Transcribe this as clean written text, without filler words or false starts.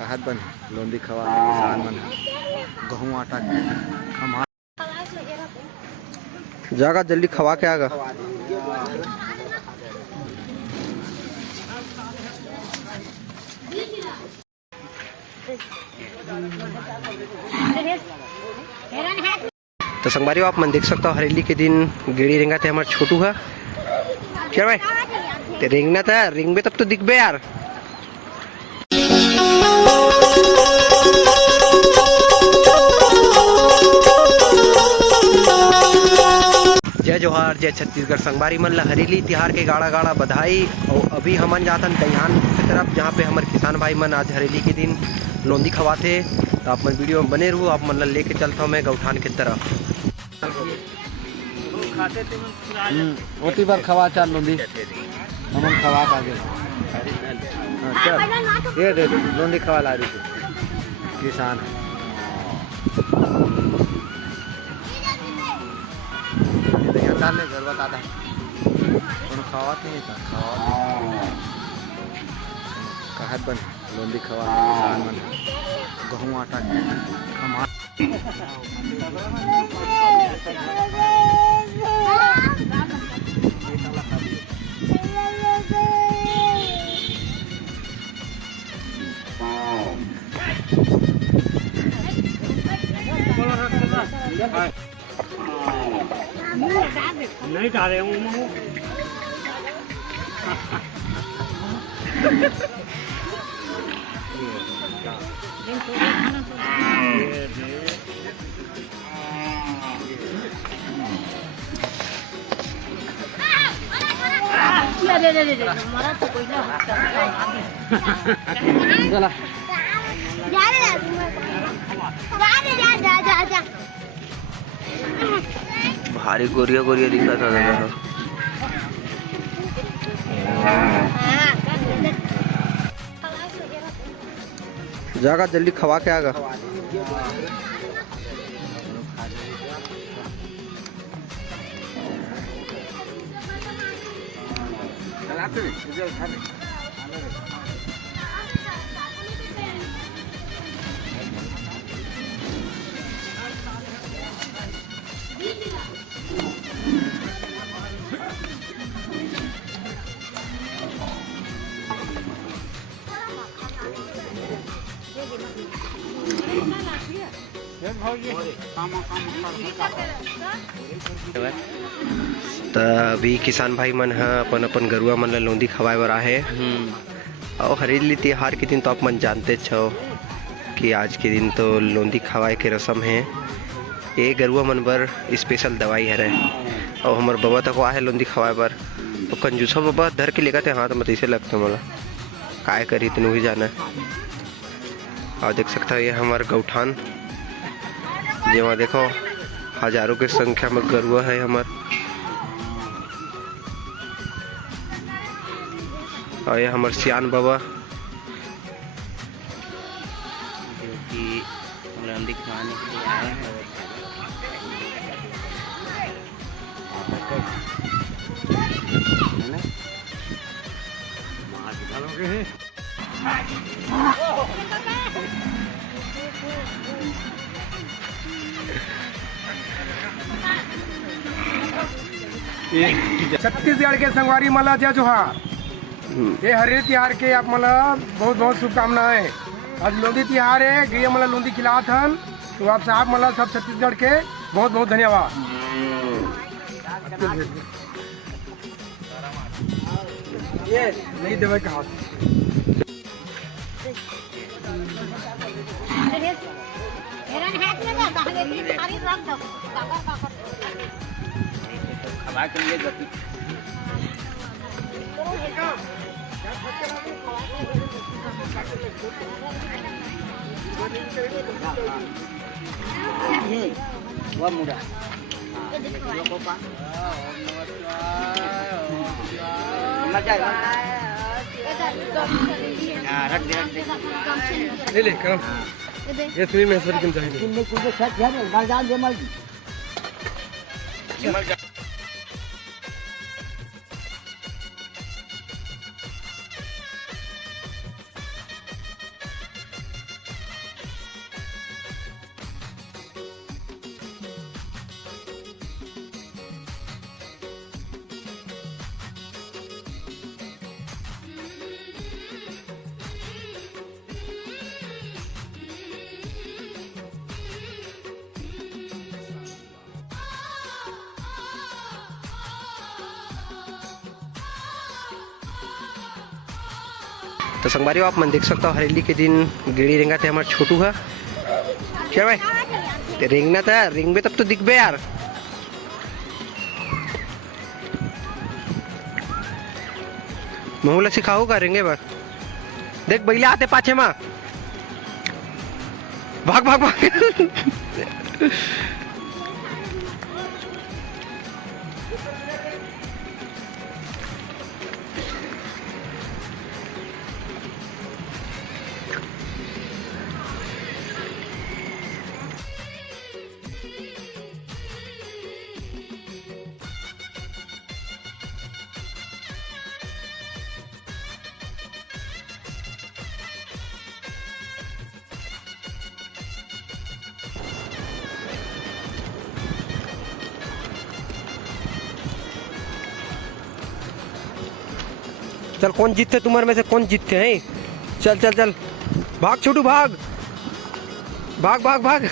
कहत बन लोंदी खवा किसान मन गहूँ आटा खमा जागा जल्दी खवा के आगा। तो संगवारी आप मन देख सकते हो हरेली के दिन गेड़ी रेंगा थे हमारे छोटू है क्या भाई ते रेंगना था रिंग में तब तो दिख बे यार। जय जोहार जय छत्तीसगढ़ संगवारी मन ला हरेली तिहार के गाड़ा गाड़ा बधाई। और अभी हमन जातन दयान की तरफ जहाँ पे हमारे किसान भाई मन आज हरेली के दिन लोंदी खवाते। तो आप मन वीडियो में बने रहो, आप मन ला लेके चलता हूँ मैं गौठान की तरफ। ओती बार खवा चार लोंदी हमन खवा आगे चल ये दे लोंदी खवा ला रही किसान ले घर बता दा खावा नहीं था खावा कहत बन लोंदी खवा किसान मन गहूँ आटा खमा नहीं डाले हूँ भारी गोरिया गोरिया दिखा था देखो। जागा जल्दी खवा के आगा। तो अभी किसान भाई मन है अपन अपन गरुआ मन ला लोंदी खवाए बर आहे। और हरेली तिहार के दिन तो आप मन जानते छो कि आज के दिन तो लोंदी खवाए के रस्म है। ये गरुआ मन बर स्पेशल दवाई है रहे। और हमारे बाबा तक आहे लोंदी खवाए बर तो कंजूसा बाबा धर के लेकर थे हाथ मत ऐसे लगता मला काय करी तेन ही जाना। और देख सकता है ये हमारे गौठान जेमा देखो हजारों की संख्या में गरुआ है हमारे। और ये हमारे सियान बाबा जो कि लोंदी खवाने के लिए आए हैं। छत्तीसगढ़ के संगवारी मला जय जोहार। ये हरेली तिहार के आप मला बहुत बहुत शुभकामनाएं। आज लोंदी तिहार है, गृह मला लोंदी खिलात हन तो आप साहब मला सब छत्तीसगढ़ के बहुत बहुत धन्यवाद। ये नहीं देवे कहा खवा के लिए गति वह मुड़ा ले ले कम ये फ्री में सर किन चाहिए तो संगवारी आप मन देख सकता हो हरेली के दिन गेड़ी रेंगा थे हमारे छोटू है क्या भाई ते रेंगना था रेंग में तब तो दिख बे यार महूला सिखाओ का रेंगे बस देख बैले आते पाछे माँ भाग भाग भाग चल कौन जीतते तुम्हारे में से कौन जीतते हैं चल चल चल भाग छोटू भाग भाग भाग भाग